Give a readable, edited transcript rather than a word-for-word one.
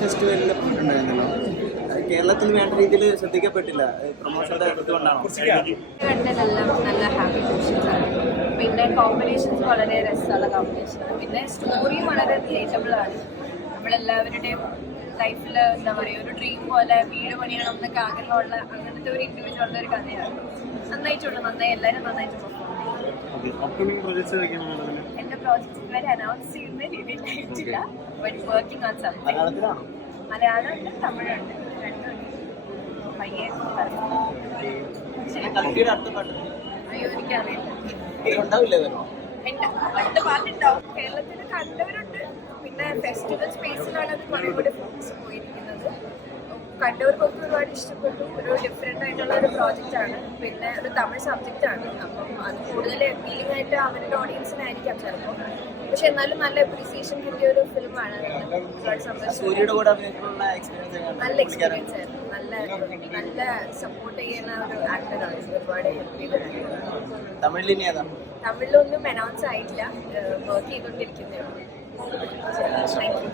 ഫെസ്റ്റിവലിൽ പോയിട്ടുണ്ടായിരുന്നല്ലോ. കേരളത്തിൽ വേണ്ട രീതിയിൽ ശ്രദ്ധിക്കപ്പെട്ടില്ല. പ്രൊമോഷൻ്റെ ഇതുകൊണ്ടാണോ? കണ്ടതെല്ലാം നല്ല ഹാപ്പി ഫങ്ഷൻസാണ്. പിന്നെ കോമ്പിനേഷൻസ് വളരെ രസമുള്ള കോമ്പിനേഷനാണ്. പിന്നെ സ്റ്റോറിയും വളരെ റിലേറ്റബിൾ ആണ്. നമ്മളെല്ലാവരുടെയും ലൈഫിൽ എന്താ പറയുക, ഒരു ഡ്രീം പോലെ വീട് പണിയണം എന്നൊക്കെ ആഗ്രഹമുള്ള അങ്ങനത്തെ ഒരു ഇൻഡിവിജ്വലിൻ്റെ ഒരു കഥയാണ്. നന്നായി എല്ലാവരും നന്നായിട്ട് എന്റെ പ്രോജക്റ്റ് ഇതുവരെ അനൗൺസ് ചെയ്യുന്ന രീതിയിൽ ആയിട്ടില്ല. But working on something. മലയാളമുണ്ട്, തമിഴുണ്ട്, രണ്ടുണ്ട്. പയ്യെ അയ്യോ എനിക്കറിയില്ല. അടുത്ത പാട്ടുണ്ടാവും. കേരളത്തിൽ കണ്ടവരുണ്ട്. പിന്നെ ഫെസ്റ്റിവൽ സ്പേസിലാണ് അത് കുറേ കൂടി ഫോക്കസ് പോയിരിക്കുന്നത്. കണ്ടവർക്കൊക്കെ ഒരുപാട് ഇഷ്ടപ്പെട്ടു. ഒരു ഡിഫറെൻ്റ് ആയിട്ടുള്ള ഒരു പ്രോജക്റ്റാണ്. പിന്നെ ഒരു തമിഴ് സബ്ജക്റ്റാണ്. അപ്പം അത് കൂടുതൽ അപ്പീലിംഗ് ആയിട്ട് അവരുടെ ഓഡിയൻസിനായിരിക്കാം ചിലപ്പോൾ. പക്ഷെ എന്നാലും നല്ല അപ്രീസിയേഷൻ കിട്ടിയ ഒരു ഫിലിമാണ്. ഒരുപാട് സന്തോഷം. നല്ല എക്സ്പീരിയൻസ് ആയിരുന്നു. നല്ല സപ്പോർട്ട് ചെയ്യുന്ന ഒരു ആക്ടറാണ്. ഒരുപാട് ഹെൽപ്പ് ചെയ്തിട്ടുണ്ട്. തമിഴിലൊന്നും അനൗൺസ് ആയിട്ടില്ല. വർക്ക് ചെയ്തുകൊണ്ടിരിക്കുന്നേ ഉള്ളൂ. Thank you.